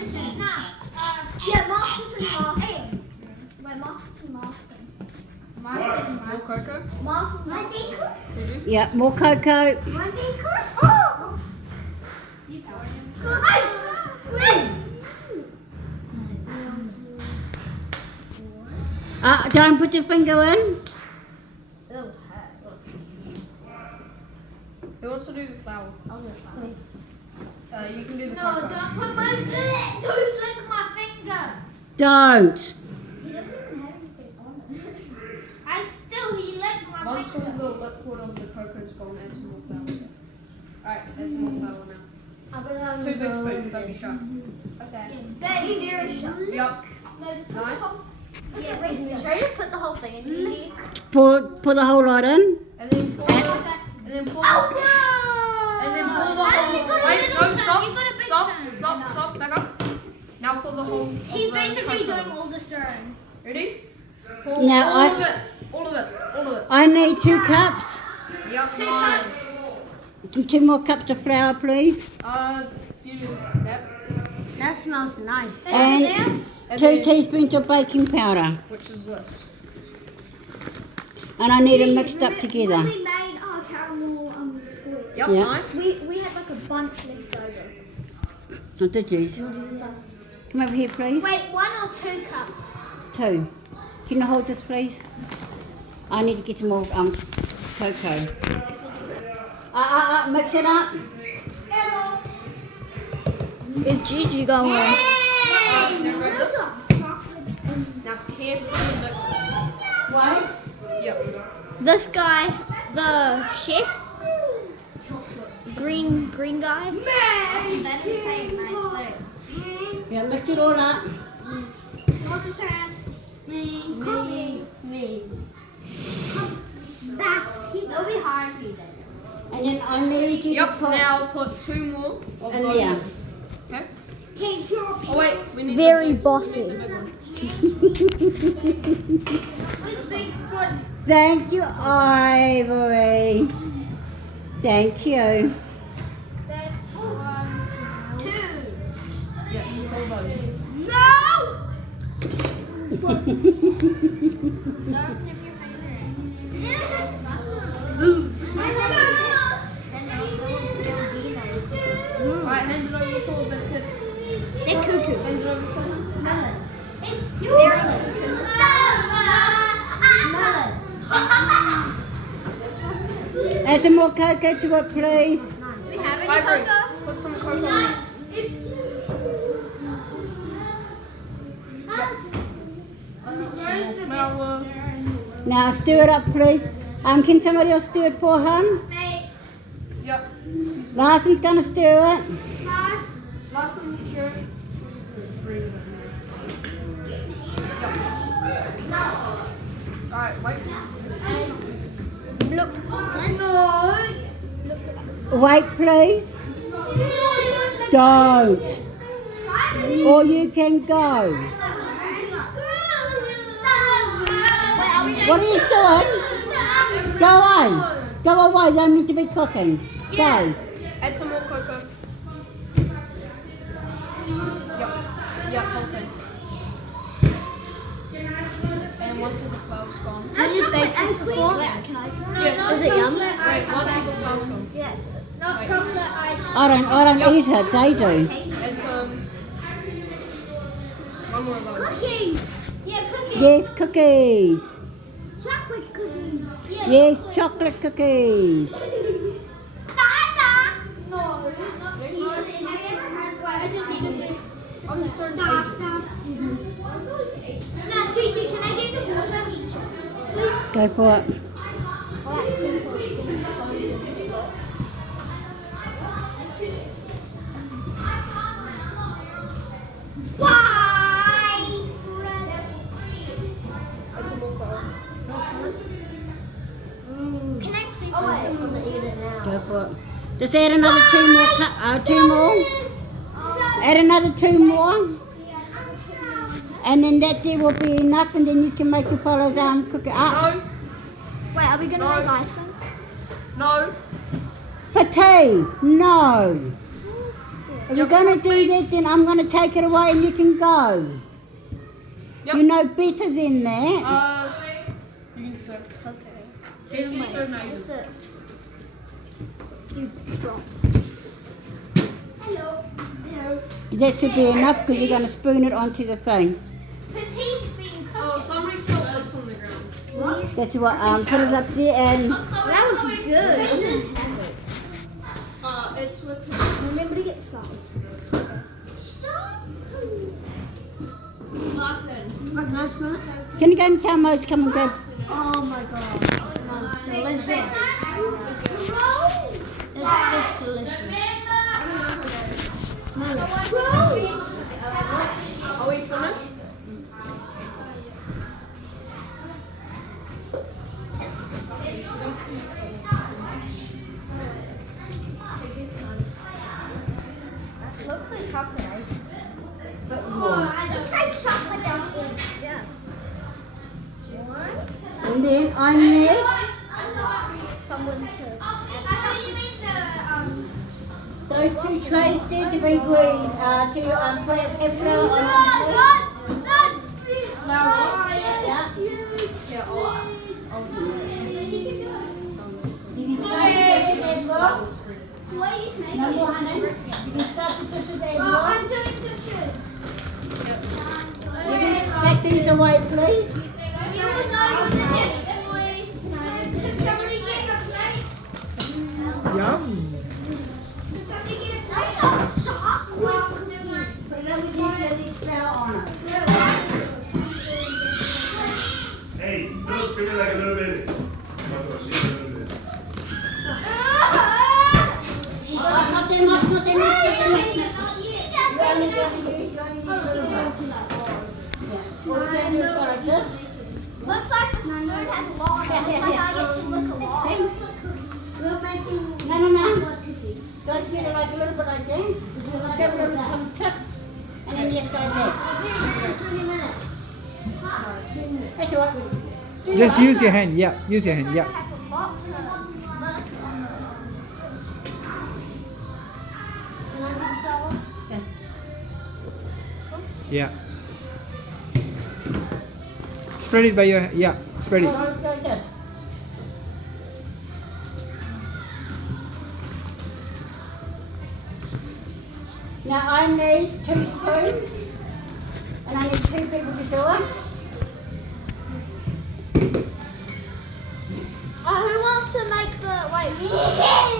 Yeah, Masterton Marston. Wait, Masterton Marston. More cocoa? Masterton Marston. Gigi? Yeah, more cocoa. One acre? Oh! Don't put your finger in. Who wants to do the flower? I'll do it. You can do the No, cocoa. don't put my. Don't lick my finger. Don't. He doesn't even have anything on it. He licked my Once all finger. the liquid of the cocoa's gone, add some more flour. Alright, add some more flour now. I'm gonna have 2 big spoons, don't be shy. Okay. Very, very sharp. Yup. No, just put Nice. the whole. Yeah, wait, try to put the whole thing in, Gigi. Pour the whole lot in. And then pour the... And then pour the... And then pour the whole... Wait, no, stop, back up. Now pour the whole... He's of the basically cocoa. doing all the stirring. Ready? Pour Now all of it. All of it. I need 2 cups. Yup, 2 nice. cups. 2 more cups of flour, please. You do that. That smells nice. And And 2 then- teaspoons of baking powder. Which is this. And I need them mixed up together. We made our caramel squid. Yup, Yeah. nice. We had like a bunch left over. Oh, did you? Come over here, please. Wait, 1 or 2 cups? 2. Can you hold this, please? I need to get some more cocoa. Mix it up. Hello. Is Gigi going? Now grab this. Now carefully mix it. Wait. Yep. This guy, the chef, green guy. That is saying nice things. Yeah, mix it all up. What's the turn? Me. Basket. It'll be hard for you then. And then I need you to Yep, put now put 2 more of in those. there. Okay? Take your Oh wait, we need Very the, bossy. We need the big one. big spoon. Thank you, Ivory. Thank you. There's 1, 2. Yeah, it's all those. No! Don't dip your finger Right, hand it over to the kid. They're cuckoo. Hand it over to him. Smell it. Add some more cocoa to it, please. Do we have any Ivory, cocoa? put some cocoa on it. Flour. Now stir it up, please. Can somebody else stir it for him? Yep. Larson's gonna stir it. Last one, stir. Alright, wait. Wait, please. Don't. Or you can go. What are you doing? Go away. Go away. You don't need to be cooking. Go. Add some more cocoa. Yep, whole thing. And once all the flour's gone. Have you baked this before? Yeah. Is it yummy? Wait, once all the flour's gone. Yes. Not chocolate ice. I don't eat it. They do. Add some. One more of those. Cookies. Yeah, cookies. Yes, cookies. Chocolate cookies. Yeah. Yes, chocolate cookies. Dada. No, not tea. Have you ever heard what I didn't mean to do? On certain Dada. ages. No, Gigi, can I get some water? Please. Go for it. Bye. Add some more flour. Can I please? Oh, I'm gonna eat it now. Go for it. Just add another 2 more. 2 more. Add another 2 more. And then that there will be enough, and then you can make your fellows cook it up. No, Wait, are we gonna No. make icing? no. For tea, no. If you're going to do that, then I'm going to take it away and you can go. Yep. You know better than that. You can sit. Okay. Haley, sit now. You Sit. You drop. Hello. Hello. That should be enough because you're going to spoon it onto the thing. Petite bean cookies. Oh, somebody spilled this on the ground. That's what, put it up there and That was good. It's what's Remember to get sauce. Lawson. Can I smell it? can you go and tell Mose come and grab? Oh my god. It smells delicious. It's just delicious. Smell it. Are we finished? Looks like chocolate ice. Looks like chocolate ice cream. Yeah. And then on there, Someone to. So you mean the those two trays there to be green, to put a flour on them. Now, Yeah. yeah, oh, You can start to push it as well. What are you making? No more, honey. You can start to push it as Oh, well. I'm doing dishes. You can take these away, please. You will know you're the dish boy. Can somebody get a plate? Yum. Can somebody get a plate? That's not chocolate. Put it underneath with this flour on it. Hey, don't scream it like a little baby. She's a little bit. Not that much, not that much, not that much. You only got to use, you only need a little bit. Yeah. All you can do is go like this. Looks like the spoon has long. Looks like I get to look along. We're making No. Got to get it like a little bit like that. Give it a little some tips. And then just go like that. 20 minutes. That's all right. Just use your hand. Yeah. Use your hand. Yeah. Has a box. Yeah. Spread it by your. Yeah. Spread it. Go like this. Now I need 2 spoons. And I need 2 people to do it. Who wants to make the wait?